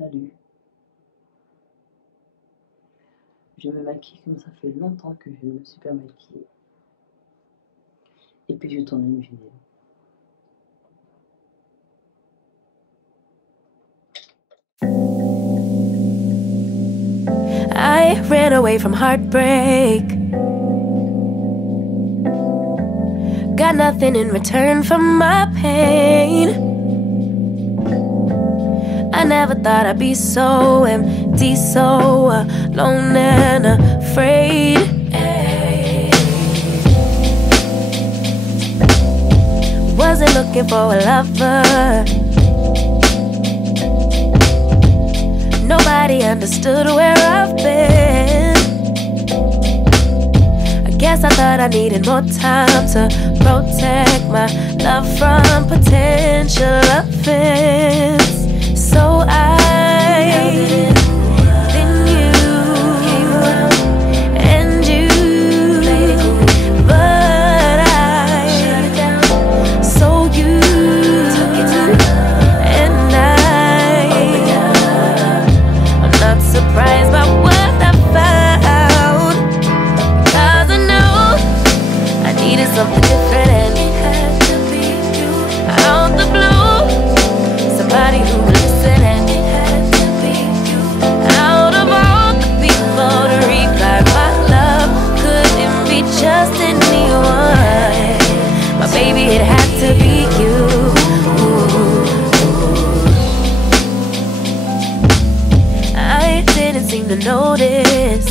Salut. Je me maquille comme ça fait longtemps que je ne me suis pas maquillée. Et puis je tourne une vidéo. I ran away from heartbreak. Got nothing in return for my pain. I never thought I'd be so empty, so alone and afraid. Wasn't looking for a lover. Nobody understood where I've been. I guess I thought I needed more time to protect my love from potential offense. So I then you came around and you but I shut it down. So you took it down and I'm not surprised by what I found, because I know I needed something different and it had to be you. Out the blue, somebody who would listen and it had to be you. Out of all the people to revive my love, couldn't be just anyone. My baby, it had to be you. I didn't seem to notice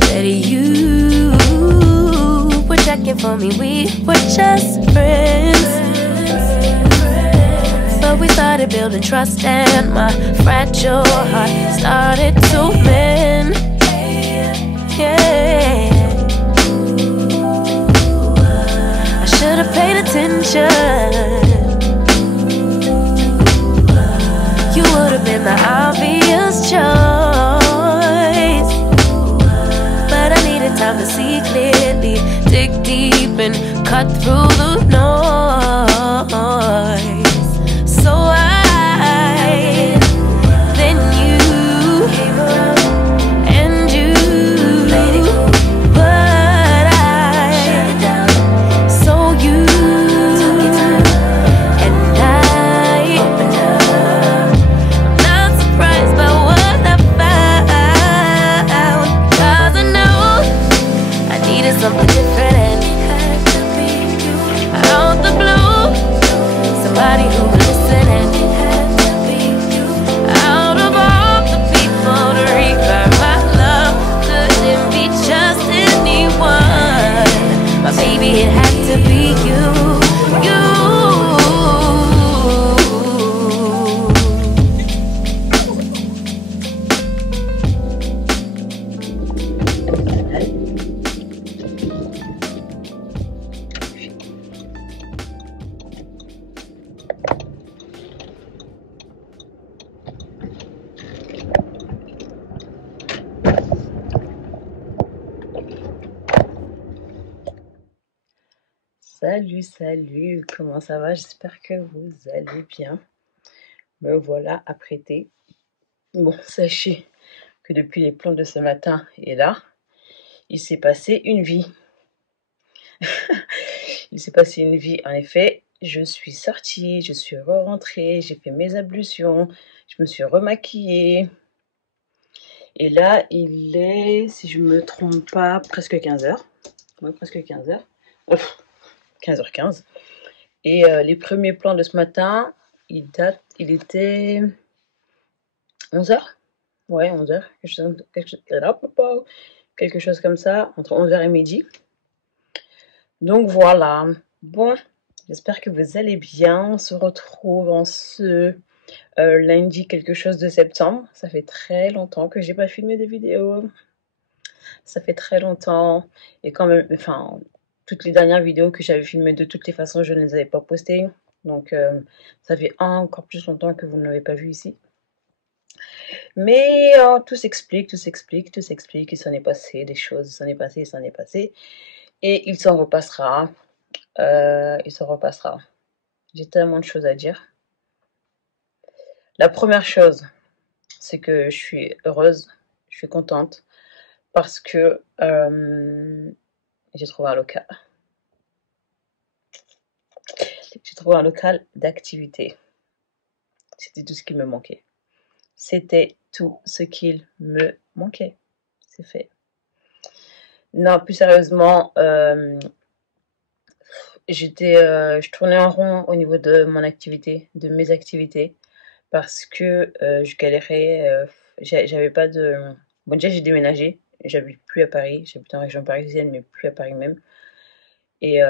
that you were checking for me. We were just friends, but we started building trust and my fragile heart started to mend. Yeah, I should have paid attention. You would have been the obvious choice, but I needed time to see clearly, dig deep and cut through the noise. So I then you came around and you made it go, but I shut it down. So you took your time and I'm not surprised by what I found, because I know I needed something different and it had to be you. Out the blue, somebody who would listen and it had to be you. Out of all the people to revive my love, couldn't be just anyone. My baby, it had to be you. Salut, salut, comment ça va? J'espère que vous allez bien. Me voilà apprêtée. Bon, sachez que depuis les plans de ce matin et là, il s'est passé une vie. Il s'est passé une vie, en effet. Je suis sortie, je suis rentrée, j'ai fait mes ablutions, je me suis remaquillée. Et là, il est, si je me trompe pas, presque 15h. Ouais, presque 15h. 15h15. Et les premiers plans de ce matin, il était 11h. Ouais, 11h. Quelque chose comme ça, entre 11h et midi. Donc voilà. Bon, j'espère que vous allez bien. On se retrouve en ce lundi quelque chose de septembre. Ça fait très longtemps que j'ai pas filmé des vidéos. Ça fait très longtemps. Et quand même, enfin, toutes les dernières vidéos que j'avais filmées, de toutes les façons, je ne les avais pas postées. Donc, ça fait encore plus longtemps que vous ne l'avez pas vu ici. Mais tout s'explique, tout s'explique, tout s'explique. Il s'en est passé des choses, il s'en est passé, il s'en est passé. Et il s'en repassera. Il s'en repassera. J'ai tellement de choses à dire. La première chose, c'est que je suis heureuse, je suis contente parce que j'ai trouvé un local. J'ai trouvé un local d'activité. C'était tout ce qui me manquait. C'était tout ce qu'il me manquait. C'est fait. Non, plus sérieusement, je tournais en rond au niveau de mon activité, de mes activités, parce que je galérais. J'avais pas de. Bon, déjà, j'ai déménagé. J'habite plus à Paris. J'habite en région parisienne, mais plus à Paris même. Et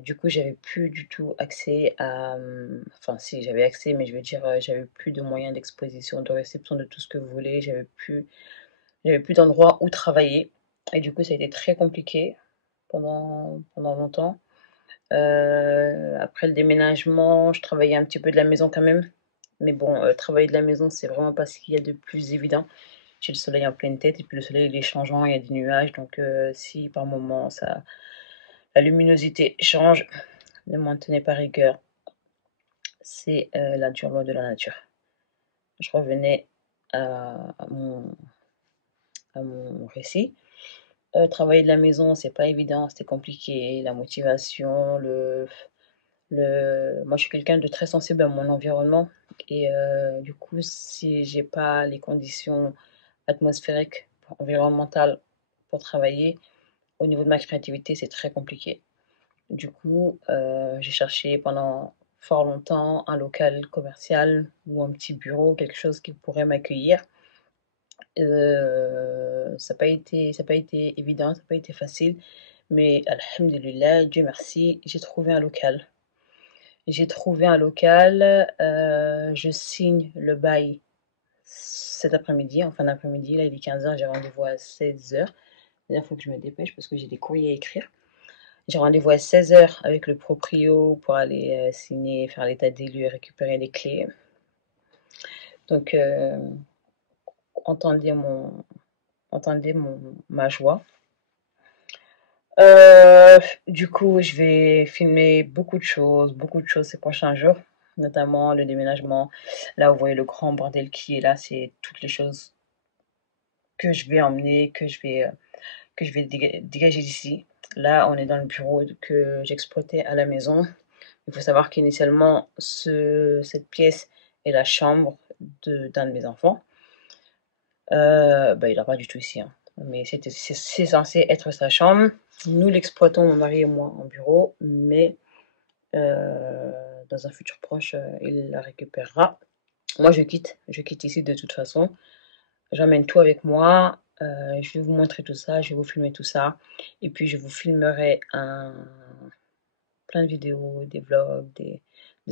du coup, j'avais plus du tout accès à. Enfin, si, j'avais accès, mais je veux dire, j'avais plus de moyens d'exposition, de réception de tout ce que vous voulez. J'avais plus d'endroit où travailler. Et du coup, ça a été très compliqué pendant longtemps. Après le déménagement, je travaillais un petit peu de la maison quand même. Mais bon, travailler de la maison, c'est vraiment pas ce qu'il y a de plus évident. J'ai le soleil en pleine tête et puis le soleil il est changeant, il y a des nuages. Donc si par moment la luminosité change, ne m'en tenez pas rigueur. C'est la dure loi de la nature. Je revenais à mon récit. Travailler de la maison, c'est pas évident, c'était compliqué. La motivation, moi, je suis quelqu'un de très sensible à mon environnement et du coup, si j'ai pas les conditions atmosphériques, environnementales pour travailler, au niveau de ma créativité, c'est très compliqué. Du coup, j'ai cherché pendant fort longtemps un local commercial ou un petit bureau, quelque chose qui pourrait m'accueillir. Ça n'a pas été évident, ça n'a pas été facile, mais alhamdulillah, Dieu merci, j'ai trouvé un local. Je signe le bail cet après-midi, en fin d'après-midi, là il est 15h, j'ai rendez-vous à 16h. Il faut que je me dépêche parce que j'ai des courriers à écrire. J'ai rendez-vous à 16h avec le proprio pour aller signer, faire l'état des lieux et récupérer les clés. Donc, entendez ma joie. Du coup, je vais filmer beaucoup de choses ces prochains jours, notamment le déménagement. Là, vous voyez le grand bordel qui est là, c'est toutes les choses que je vais emmener, que je vais dégager d'ici. Là, on est dans le bureau que j'exploitais à la maison. Il faut savoir qu'initialement, cette pièce est la chambre d'un de mes enfants. Il n'a pas du tout ici, hein. Mais c'est censé être sa chambre. Nous l'exploitons, mon mari et moi, en bureau, mais dans un futur proche, il la récupérera. Moi, je quitte ici de toute façon. J'emmène tout avec moi. Je vais vous montrer tout ça, je vais vous filmer tout ça. Et puis, je vous filmerai plein de vidéos, des vlogs, des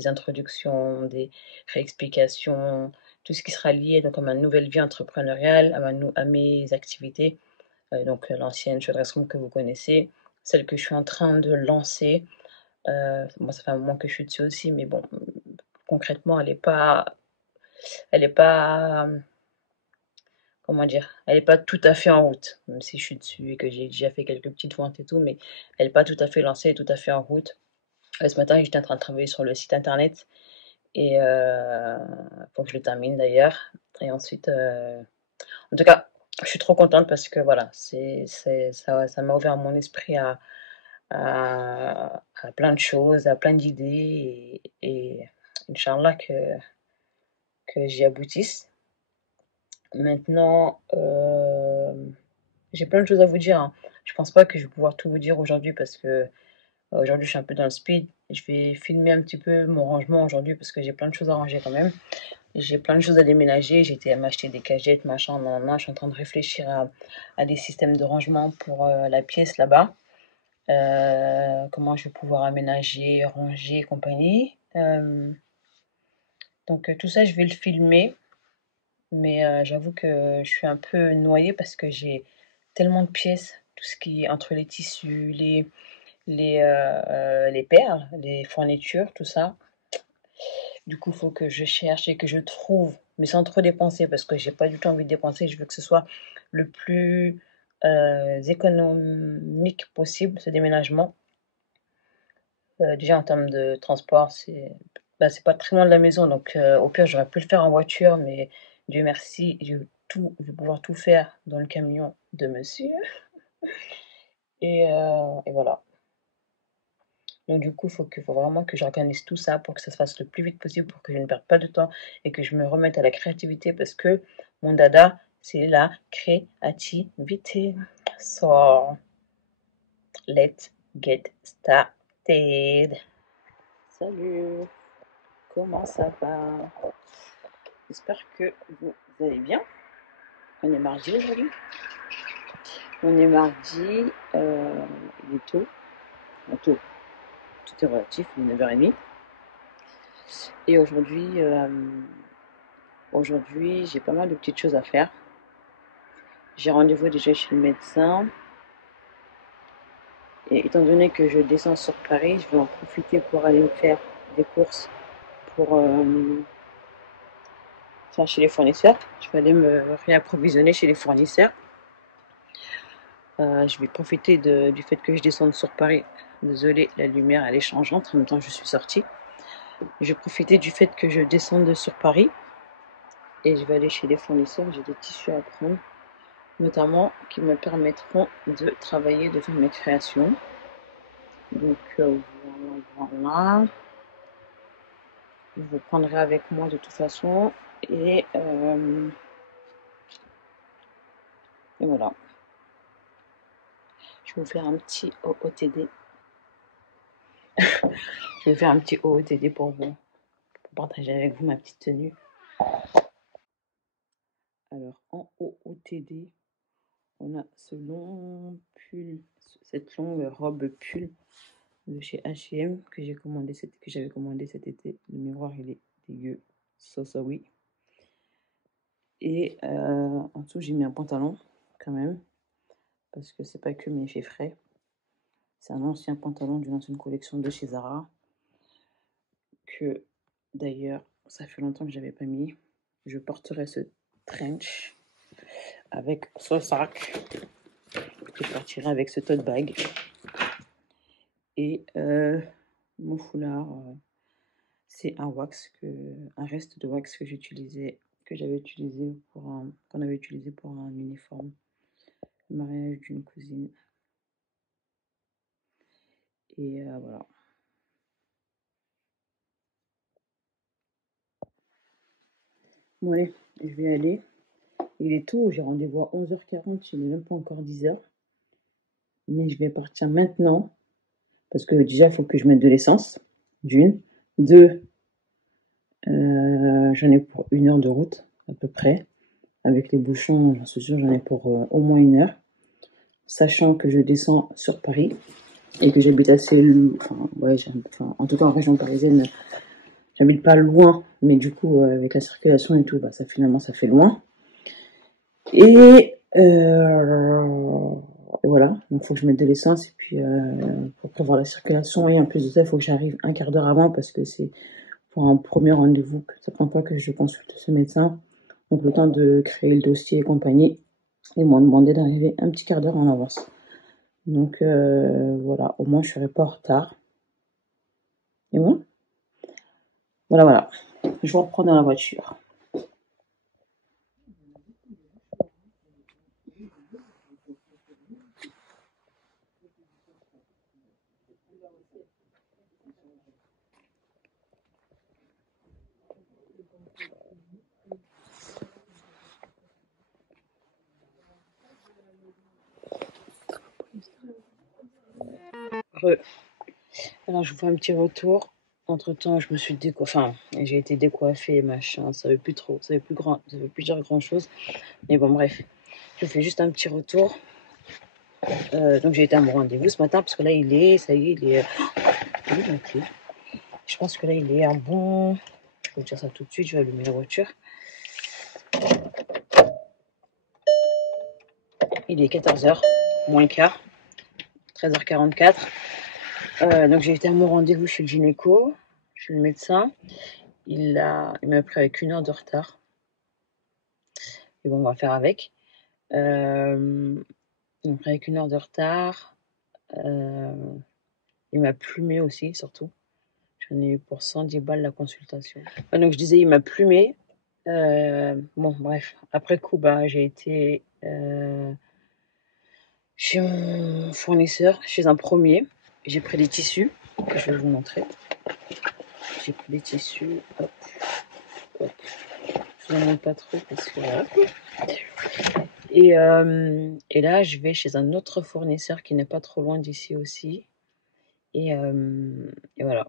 introductions, des réexplications, tout ce qui sera lié donc, à ma nouvelle vie entrepreneuriale, à mes activités. Donc, l'ancienne Chaudresse Room que vous connaissez, celle que je suis en train de lancer. Moi, ça fait un moment que je suis dessus aussi, mais bon, concrètement, elle est pas, comment dire, elle n'est pas tout à fait en route, même si je suis dessus et que j'ai déjà fait quelques petites ventes et tout, mais elle n'est pas tout à fait lancée et tout à fait en route. Ce matin, j'étais en train de travailler sur le site internet et faut que je le termine d'ailleurs. Et ensuite, en tout cas, je suis trop contente parce que voilà, ça m'a ouvert mon esprit à plein de choses, à plein d'idées et Inch'Allah que j'y aboutisse. Maintenant, j'ai plein de choses à vous dire, hein. Je pense pas que je vais pouvoir tout vous dire aujourd'hui parce que aujourd'hui je suis un peu dans le speed. Je vais filmer un petit peu mon rangement aujourd'hui parce que j'ai plein de choses à ranger quand même. J'ai plein de choses à déménager. J'ai été à m'acheter des cagettes, machin, nan. Je suis en train de réfléchir à des systèmes de rangement pour la pièce là-bas. Comment je vais pouvoir aménager, ranger et compagnie. Donc tout ça, je vais le filmer. Mais j'avoue que je suis un peu noyée parce que j'ai tellement de pièces, tout ce qui est entre les tissus, les perles, les fournitures, tout ça. Du coup, il faut que je cherche et que je trouve, mais sans trop dépenser parce que j'ai pas du tout envie de dépenser. Je veux que ce soit le plus économique possible, ce déménagement. Déjà en termes de transport, c'est pas très loin de la maison, donc au pire j'aurais pu le faire en voiture, mais Dieu merci, je vais pouvoir tout faire dans le camion de monsieur. Et voilà. Donc du coup, faut vraiment que j'organise tout ça pour que ça se fasse le plus vite possible, pour que je ne perde pas de temps et que je me remette à la créativité parce que mon dada, c'est la créativité. So, let's get started. Salut, comment ça va? J'espère que vous allez bien. On est mardi aujourd'hui. On est mardi, il est tôt. Tôt, tout est relatif, il est 9h30. Et aujourd'hui, j'ai pas mal de petites choses à faire. J'ai rendez-vous déjà chez le médecin. Et étant donné que je descends sur Paris, je vais en profiter pour aller faire des courses pour chez les fournisseurs. Je vais aller me réapprovisionner chez les fournisseurs. Je vais profiter du fait que je descende sur Paris. Désolée, la lumière elle est changeante. En même temps, je suis sortie. Je vais profiter du fait que je descende sur Paris. Et je vais aller chez les fournisseurs. J'ai des tissus à prendre, notamment qui me permettront de travailler, de faire mes créations. Donc voilà. Je vous prendrai avec moi de toute façon. Et voilà. Je vais vous faire un petit OOTD. Je vais faire un petit OOTD pour vous, pour partager avec vous ma petite tenue. Alors, en OOTD, on a ce long pull, cette longue robe pull de chez H&M que j'avais commandé cet été. Le miroir, il est dégueu. Ça oui. Et en dessous, j'ai mis un pantalon, quand même, parce que c'est pas que mes faits frais. C'est un ancien pantalon d'une ancienne collection de chez Zara, que d'ailleurs, ça fait longtemps que j'avais pas mis. Je porterai ce trench avec ce sac. Je partirai avec ce tote bag. Et mon foulard, c'est un reste de wax que j'avais utilisé qu'on avait utilisé pour un uniforme, le mariage d'une cousine. Et voilà. Ouais, je vais aller. Il est tôt, j'ai rendez-vous à 11h40, il n'est même pas encore 10h. Mais je vais partir maintenant. Parce que déjà, il faut que je mette de l'essence. D'une. Deux, j'en ai pour 1 heure de route, à peu près. Avec les bouchons, j'en suis sûre, j'en ai pour au moins 1 heure. Sachant que je descends sur Paris et que j'habite en tout cas en région parisienne, j'habite pas loin, mais du coup, avec la circulation et tout, finalement, ça fait loin. Et voilà, donc il faut que je mette de l'essence et puis pour prévoir la circulation. Et en plus de ça, il faut que j'arrive un quart d'heure avant parce que c'est pour un premier rendez-vous, que ça prend pas que je consulte ce médecin. Donc le temps de créer le dossier et compagnie. Ils m'ont demandé d'arriver un petit quart d'heure en avance. Donc voilà, au moins je serai pas en retard. Et bon, voilà. Je vous reprends dans la voiture. Alors je vous fais un petit retour. Entre temps, je me suis j'ai été décoiffée, machin, ça veut plus dire grand chose. Mais bon, bref, je vous fais juste un petit retour. Donc j'ai été à mon rendez-vous ce matin parce que là il est, je pense que là il est un bon. Je vais vous dire ça tout de suite, je vais allumer la voiture. Il est 14h, moins le quart, 13h44. Donc j'ai été à mon rendez-vous chez le gynéco, chez le médecin. Il m'a pris avec 1 heure de retard. Et bon, on va faire avec. Il m'a pris avec 1 heure de retard. Il m'a plumé aussi, surtout. J'en ai eu pour 110 balles la consultation. Donc je disais, il m'a plumé. Bon, bref, après coup, bah, j'ai été chez mon fournisseur, chez un premier. J'ai pris des tissus, que je vais vous montrer. J'ai pris des tissus, hop, hop. Je ne montre pas trop parce que voilà. Et là, je vais chez un autre fournisseur qui n'est pas trop loin d'ici aussi. Et voilà,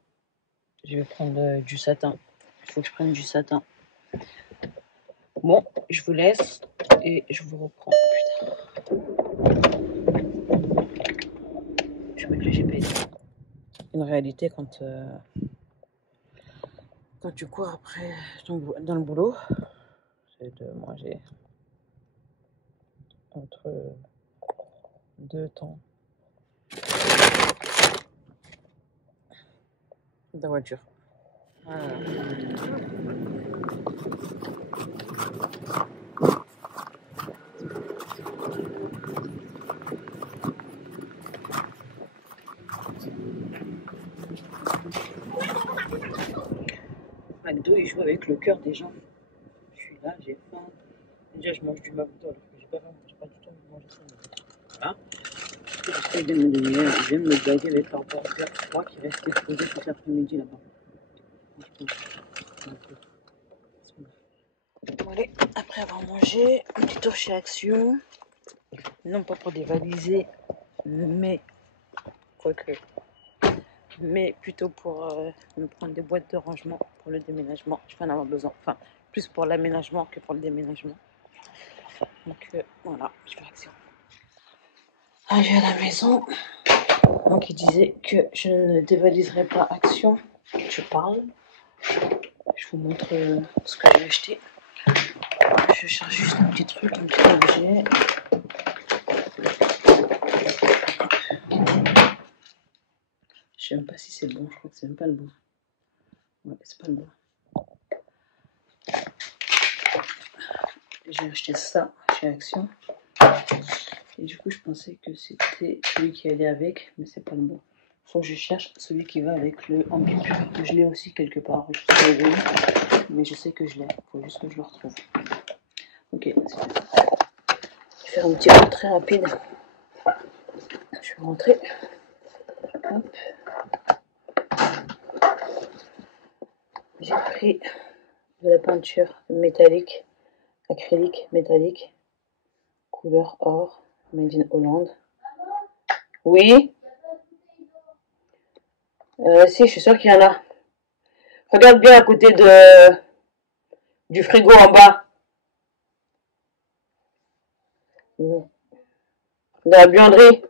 je vais prendre du satin. Il faut que je prenne du satin. Bon, je vous laisse et je vous reprends plus tard. Je vais mettre le GPS. Une réalité quand tu cours après dans le boulot, c'est de manger entre deux temps de voiture. Voilà. McDo, il joue avec le cœur des gens. Je suis là, j'ai faim. Déjà, je mange du McDo alors que j'ai pas du tout envie de manger ça. Voilà. J'essaie de me donner, je viens de me blaguer avec un burger froid qui restait posé toute l'après-midi là-bas. Bon, allez, après avoir mangé, un petit tour chez Action. Non pas pour dévaliser, mais quoique. Mais plutôt pour me prendre des boîtes de rangement pour le déménagement. Je vais en avoir besoin. Enfin, plus pour l'aménagement que pour le déménagement. Donc voilà, je fais Action. Arrivé à la maison, donc il disait que je ne dévaliserai pas Action. Je parle. Je vous montre ce que j'ai acheté. Je cherche juste un petit truc, un petit objet. Je sais même pas si c'est bon, je crois que c'est même pas le bon. Ouais, c'est pas le bon. J'ai acheté ça chez Action. Et du coup, je pensais que c'était celui qui allait avec, mais c'est pas le bon. Faut que je cherche celui qui va avec le Ambi Pur. Je l'ai aussi quelque part. Je sais pas où, mais je sais que je l'ai. Faut juste que je le retrouve. Ok, c'est bon. Je vais faire un petit tour très rapide. Je vais rentrer. Hop. J'ai pris de la peinture métallique, acrylique métallique, couleur or, made in Hollande. Oui. Si, je suis sûre qu'il y en a. Regarde bien à côté du frigo en bas. De la buanderie.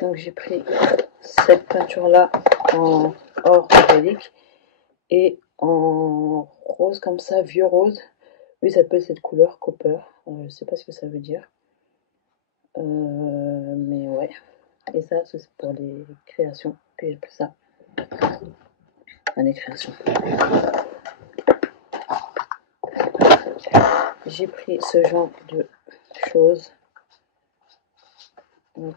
Donc j'ai pris cette peinture-là en or métallique et en rose comme ça, vieux rose. Oui, ça s'appelle cette couleur copper. Je sais pas ce que ça veut dire. Mais ouais. Et ça, c'est pour les créations. Puis j'ai pris ça. Enfin, les créations. J'ai pris ce genre de choses. Donc.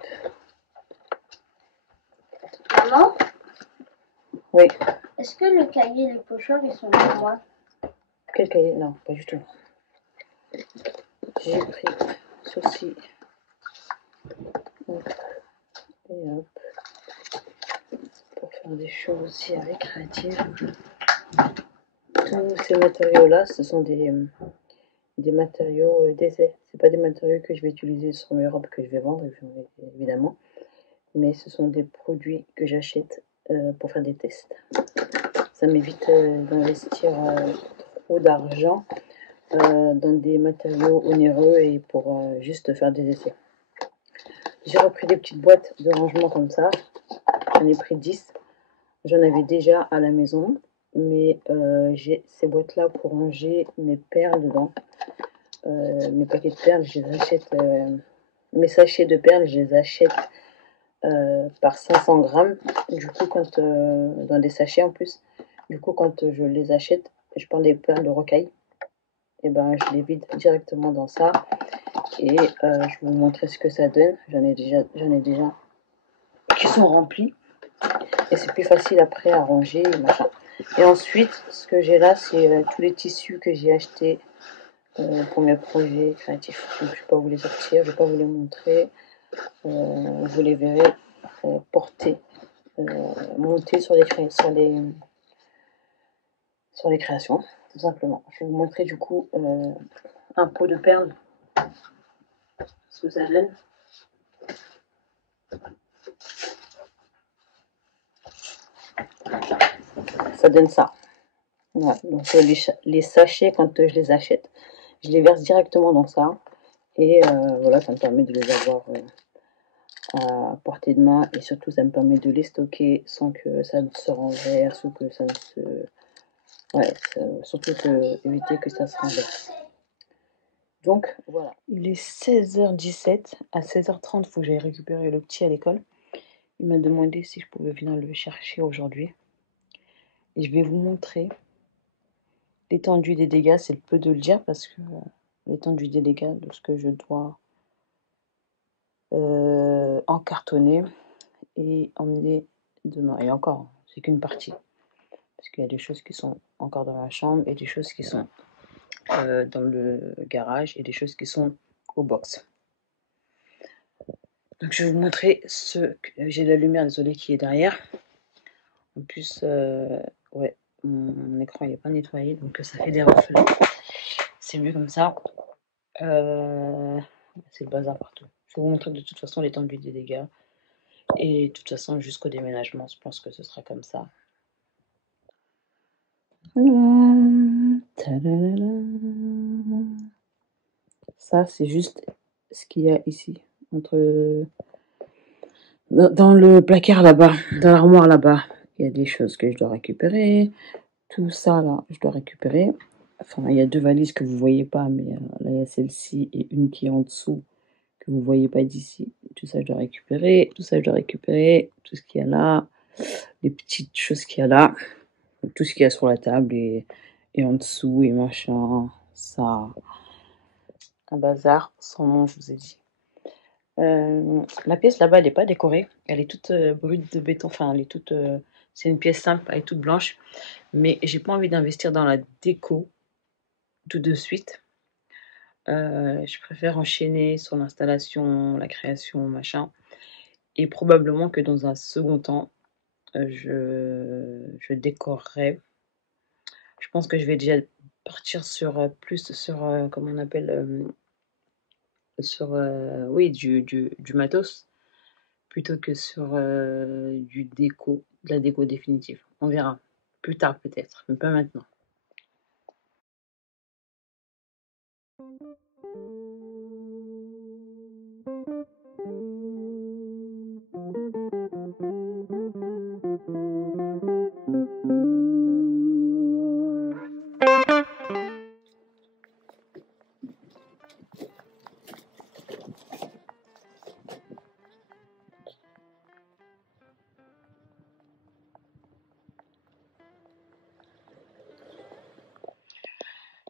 Maman? Oui. Est-ce que le cahier et les pochoirs, ils sont pour moi? Quel cahier? Non, pas du tout. J'ai pris ceci. Hop. Et hop. Pour faire des choses aussi récréatives. Tous ces matériaux-là, ce sont des matériaux d'essai. C'est pas des matériaux que je vais utiliser sur mes robes que je vais vendre, évidemment. Mais ce sont des produits que j'achète pour faire des tests. Ça m'évite d'investir trop d'argent dans des matériaux onéreux et pour juste faire des essais. J'ai repris des petites boîtes de rangement comme ça. J'en ai pris 10. J'en avais déjà à la maison, mais j'ai ces boîtes-là pour ranger mes perles dedans. Mes paquets de perles, je les achète. Mes sachets de perles, je les achète par 500 grammes. Du coup, dans des sachets en plus. Du coup, quand je les achète, je prends des perles de rocaille. Et ben, je les vide directement dans ça. Et je vais vous montrer ce que ça donne. J'en ai déjà qui sont remplis. Et c'est plus facile après à ranger, machin. Et ensuite, ce que j'ai là, c'est tous les tissus que j'ai achetés pour mes projets créatifs. Donc, je ne vais pas vous les sortir, je ne vais pas vous les montrer. Vous les verrez porter, monter sur les créations, tout simplement. Je vais vous montrer du coup un pot de perles, ce que ça donne. Ça donne ça. Voilà. Donc les sachets, quand je les achète, je les verse directement dans ça. Et voilà, ça me permet de les avoir à portée de main. Et surtout, ça me permet de les stocker sans que ça ne se renverse ou que ça ne se... Ouais, surtout éviter que ça se renverse. Donc, voilà. Il est 16h17. À 16h30, il faut que j'aille récupérer le petit à l'école. Il m'a demandé si je pouvais venir le chercher aujourd'hui. Et je vais vous montrer l'étendue des dégâts. C'est peu de le dire parce que l'étendue des dégâts de ce que je dois encartonner et emmener demain. Et encore, c'est qu'une partie. Parce qu'il y a des choses qui sont encore dans la chambre et des choses qui sont dans le garage et des choses qui sont au box. Donc je vais vous montrer ce que j'ai de la lumière, désolé, qui est derrière. En plus, ouais, mon écran il n'est pas nettoyé, donc ça fait des reflets. C'est mieux comme ça. C'est le bazar partout. Je vais vous montrer de toute façon l'étendue des dégâts. Et de toute façon, jusqu'au déménagement, je pense que ce sera comme ça. Ça, c'est juste ce qu'il y a ici. Dans le placard là-bas, dans l'armoire là-bas, il y a des choses que je dois récupérer. Tout ça là, je dois récupérer. Enfin, il y a 2 valises que vous voyez pas, mais là, il y a celle-ci et une qui est en dessous que vous voyez pas d'ici. Tout ça, je dois récupérer. Tout ça, je dois récupérer. Tout ce qu'il y a là. Les petites choses qu'il y a là. Tout ce qu'il y a sur la table et en dessous et machin. Ça. Un bazar sans nom, je vous ai dit. La pièce là-bas, elle n'est pas décorée. Elle est toute brute de béton. Enfin, elle est toute. C'est une pièce simple, elle est toute blanche. Mais j'ai pas envie d'investir dans la déco tout de suite. Je préfère enchaîner sur l'installation, la création, machin. Et probablement que dans un second temps, je décorerai. Je pense que je vais déjà partir sur plus sur comment on appelle sur oui du matos plutôt que sur de la déco définitive. On verra plus tard peut-être, mais pas maintenant.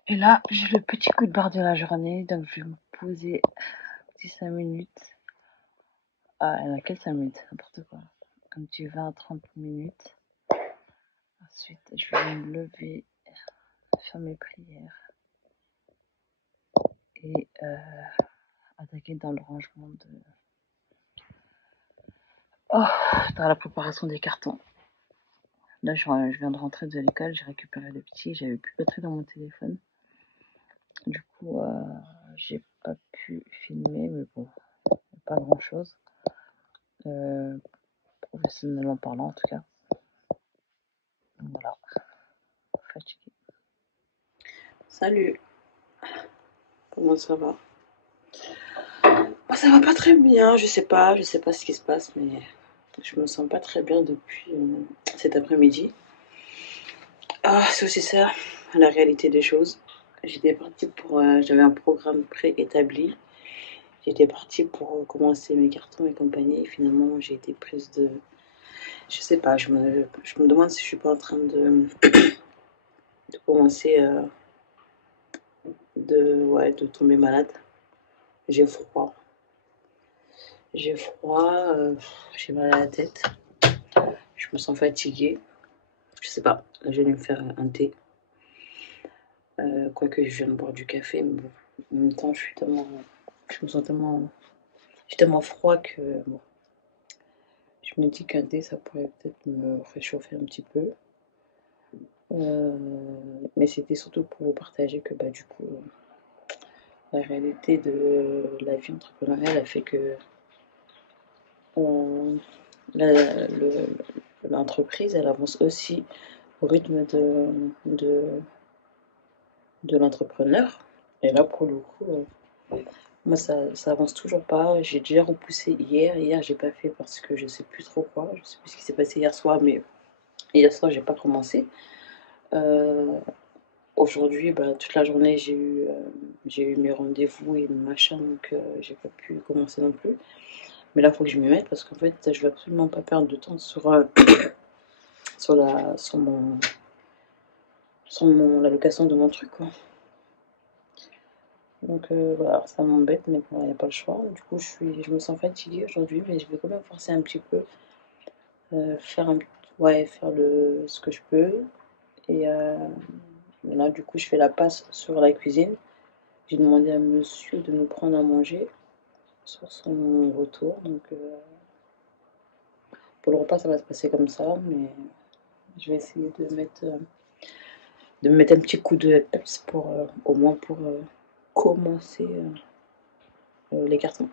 Et là, j'ai le petit coup de barre de la journée, donc je vais me poser 5 minutes. Ah, il y en a quelle 5 minutes, n'importe quoi. Un petit 20-30 minutes. Ensuite, je vais me lever, faire mes prières et attaquer dans le rangement dans la préparation des cartons. Là, je viens de rentrer de l'école, j'ai récupéré le petit, j'avais plus de batterie dans mon téléphone. Du coup, j'ai pas pu filmer, mais bon, pas grand chose. Professionnellement parlant, en tout cas. Voilà. Fatiguée. Salut. Comment ça va? Ça va pas très bien, je sais pas ce qui se passe, mais je me sens pas très bien depuis cet après-midi. C'est aussi ça, la réalité des choses. J'étais partie j'avais un programme préétabli. J'étais partie pour commencer mes cartons et compagnie. Et finalement, j'ai été prise de... Je sais pas, je me demande si je suis pas en train de commencer de tomber malade. J'ai froid. J'ai mal à la tête. Je me sens fatiguée. Je sais pas, là je vais me faire un thé. Quoique je viens de boire du café, mais bon, en même temps je me sens tellement froid que bon, je me dis qu'un thé ça pourrait peut-être me réchauffer un petit peu. Mais c'était surtout pour vous partager que bah du coup la réalité de la vie entrepreneuriale a fait que on, l'entreprise elle avance aussi au rythme de l'entrepreneur. Et là pour le coup, moi ça avance toujours pas. J'ai déjà repoussé hier j'ai pas fait parce que je sais plus trop quoi, je sais plus ce qui s'est passé hier soir, mais hier soir j'ai pas commencé. Aujourd'hui, bah, toute la journée, j'ai eu mes rendez-vous et machin, donc j'ai pas pu commencer non plus. Mais là, il faut que je m'y mette parce qu'en fait, je veux absolument pas perdre de temps sur, sur la location de mon truc, quoi. Donc voilà, ça m'embête, mais bon, il n'y a pas le choix. Du coup, je me sens fatiguée aujourd'hui, mais je vais quand même forcer un petit peu, faire ce que je peux. Et là, du coup, je fais la passe sur la cuisine. J'ai demandé à monsieur de nous prendre à manger sur son retour. Donc pour le repas, ça va se passer comme ça, mais je vais essayer de me mettre un petit coup de peps pour au moins pour commencer les cartons.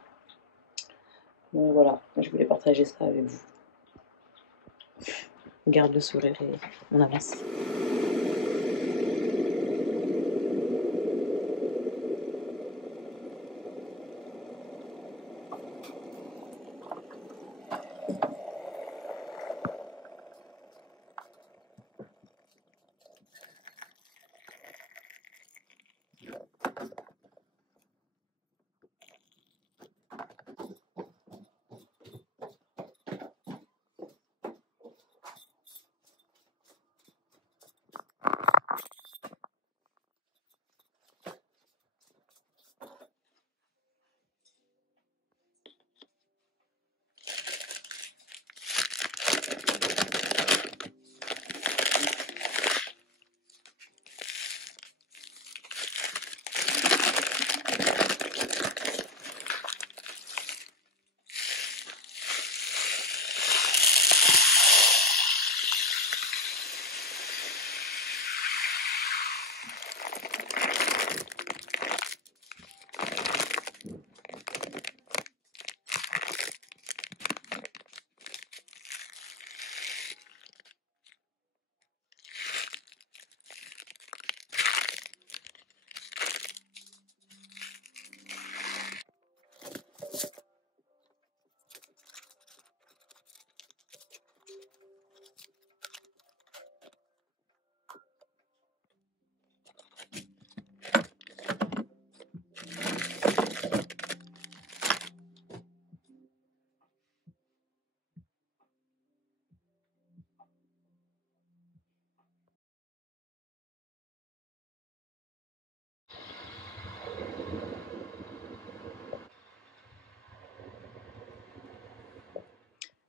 Donc voilà, je voulais partager ça avec vous. Garde le sourire et on avance.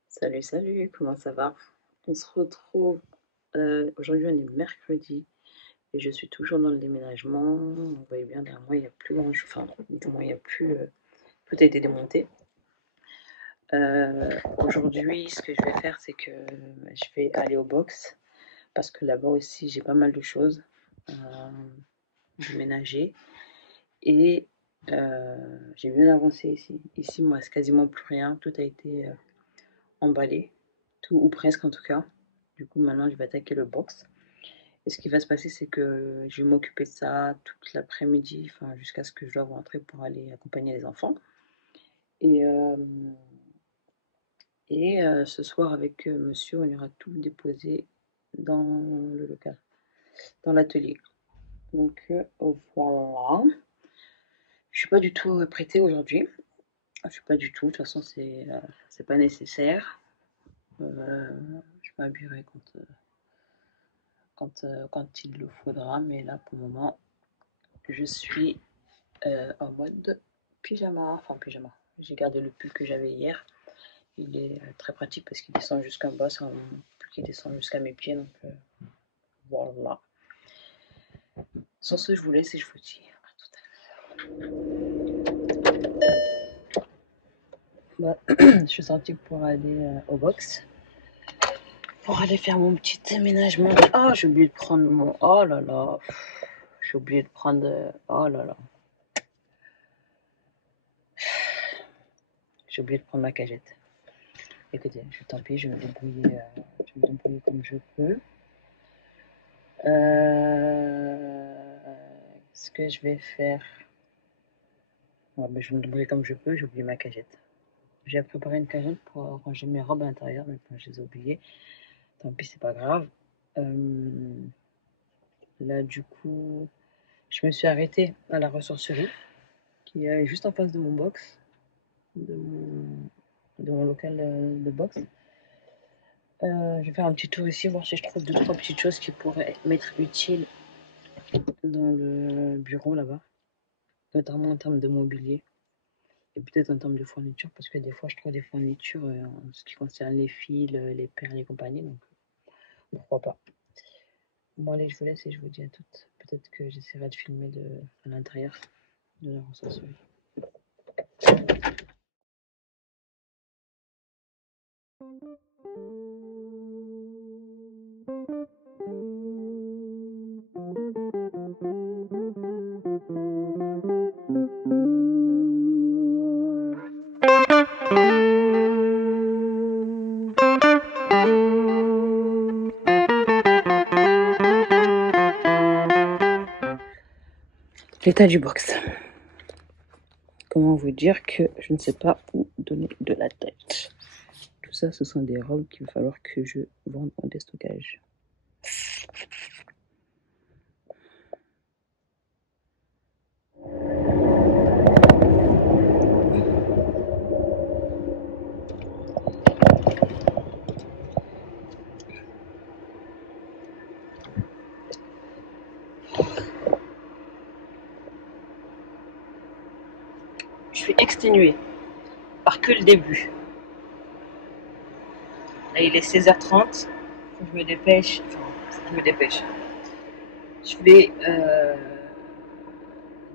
Salut, salut, comment ça va? On se retrouve, aujourd'hui on est mercredi et je suis toujours dans le déménagement. Vous voyez bien derrière moi il n'y a plus grand chose, enfin du moins il n'y a plus, tout a été démonté. Aujourd'hui ce que je vais faire c'est que je vais aller au box parce que là-bas aussi j'ai pas mal de choses déménager et j'ai bien avancé ici. Ici il me reste quasiment plus rien, tout a été emballé, tout ou presque en tout cas. Du coup maintenant je vais attaquer le box. Et ce qui va se passer c'est que je vais m'occuper de ça toute l'après-midi, enfin jusqu'à ce que je doive rentrer pour aller accompagner les enfants. Et ce soir avec monsieur, on ira tout déposer dans le local, dans l'atelier. Donc voilà. Je suis pas du tout prêtée aujourd'hui. Je suis pas du tout. De toute façon, c'est pas nécessaire. Je m'habillerai quand il le faudra. Mais là, pour le moment, je suis en mode pyjama. Enfin, pyjama. J'ai gardé le pull que j'avais hier. Il est très pratique parce qu'il descend jusqu'en bas. C'est un qui descend jusqu'à mes pieds. Donc voilà. Sur ce, je vous laisse et je vous dis à tout à l'heure. Bah, je suis sortie pour aller au box. Pour aller faire mon petit aménagement. Oh, j'ai oublié de prendre mon... Oh là là. J'ai oublié de prendre... Oh là là. J'ai oublié de prendre ma cagette. Écoutez, tant pis, je vais me débrouiller comme je peux. Ce que je vais faire... Ouais, mais je vais me débrouiller comme je peux, j'ai oublié ma cagette. J'ai préparé une cagette pour ranger mes robes à l'intérieur, mais je les ai oubliées. Tant pis, c'est pas grave. Là, du coup, je me suis arrêtée à la ressourcerie, qui est juste en face de mon box, de mon local de boxe. Je vais faire un petit tour ici, voir si je trouve 2-3 petites choses qui pourraient m'être utiles dans le bureau là-bas, notamment en termes de mobilier et peut-être en termes de fourniture, parce que des fois je trouve des fournitures en ce qui concerne les fils, les perles et compagnie, donc pourquoi pas. Bon allez, je vous laisse et je vous dis à toutes. Peut-être que j'essaierai de filmer à l'intérieur de la ressourcerie. L'état du box. Comment vous dire que je ne sais pas où donner de la tête. Tout ça, ce sont des robes qu'il va falloir que je vende en déstockage. Je suis exténuée par que le début. Là, il est 16h30. Faut que je me dépêche. Je vais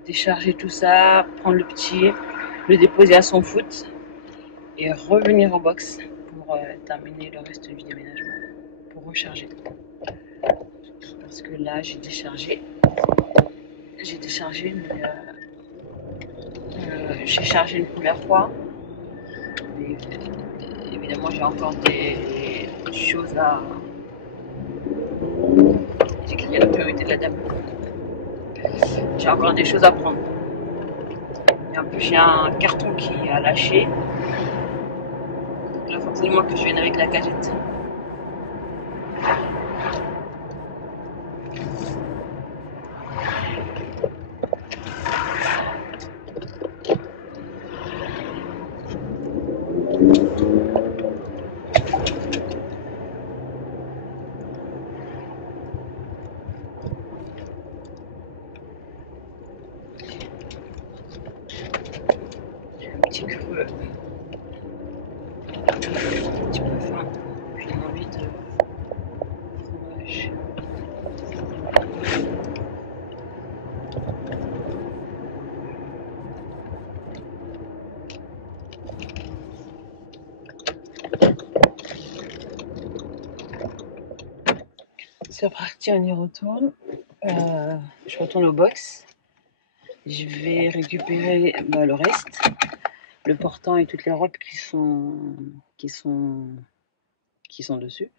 décharger tout ça, prendre le petit, le déposer à son foot et revenir au box pour terminer le reste du déménagement, pour recharger. Parce que là, j'ai déchargé, mais j'ai chargé une première fois. Mais évidemment, j'ai encore des choses à... J'ai cliqué la priorité de la dame. J'ai encore des choses à prendre. Et en plus, j'ai un carton qui a lâché. Là, il faut absolument que je vienne avec la cagette. J'ai un petit creux. Un petit peu faim. J'ai envie de fromage. C'est reparti, on y retourne. Je retourne au box. Je vais récupérer le reste, le portant et toutes les robes qui sont dessus.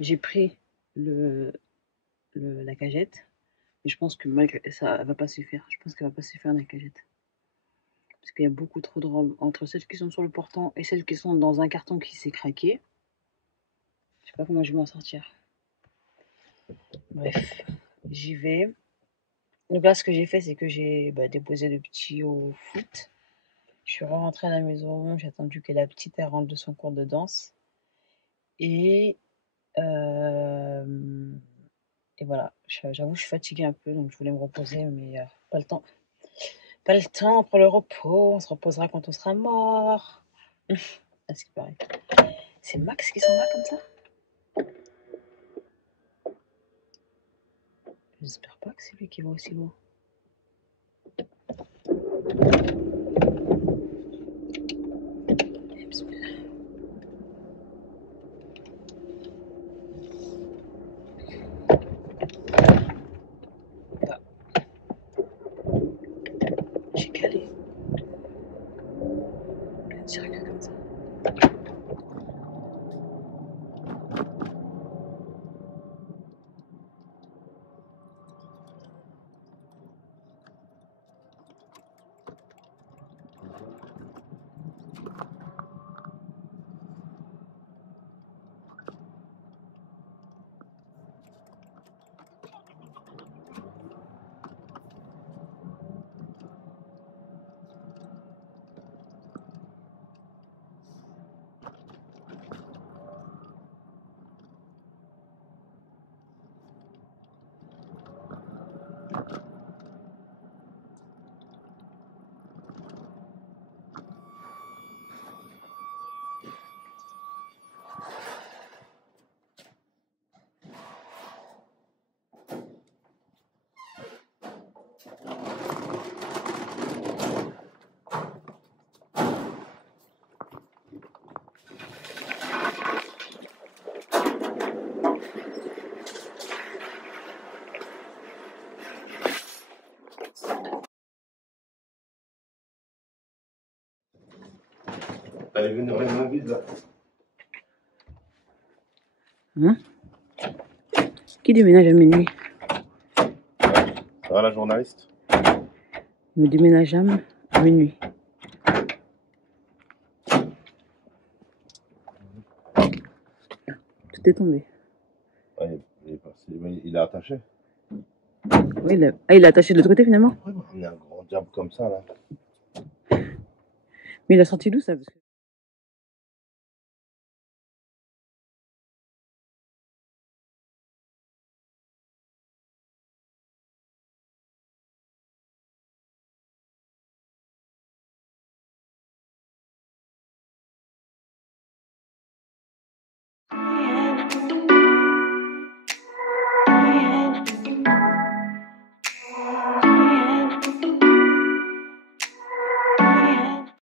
J'ai pris la cagette, mais je pense que malgré ça, elle va pas suffire. Je pense qu'elle va pas suffire la cagette. Parce qu'il y a beaucoup trop de robes entre celles qui sont sur le portant et celles qui sont dans un carton qui s'est craqué. Je sais pas comment je vais m'en sortir. Bref, j'y vais. Donc là, ce que j'ai fait, c'est que j'ai déposé le petit au foot. Je suis rentrée à la maison, j'ai attendu que la petite elle rentre de son cours de danse. Et voilà, j'avoue, je suis fatiguée un peu, donc je voulais me reposer, mais pas le temps. Pas le temps pour le repos, on se reposera quand on sera mort. À ce qui paraît. C'est Max qui s'en va comme ça? J'espère pas que c'est lui qui va aussi loin. J'ai calé. Un circuit comme ça. Allez, venez remettre ma vide là. Hein? Qui déménage à minuit? Ça va la journaliste? Nous déménageons à minuit. Tout est tombé. Ouais, il est attaché. Oui, il est attaché de l'autre côté finalement. Pourquoi on a un grand diable comme ça là? Mais il a sorti d'où ça? Parce que...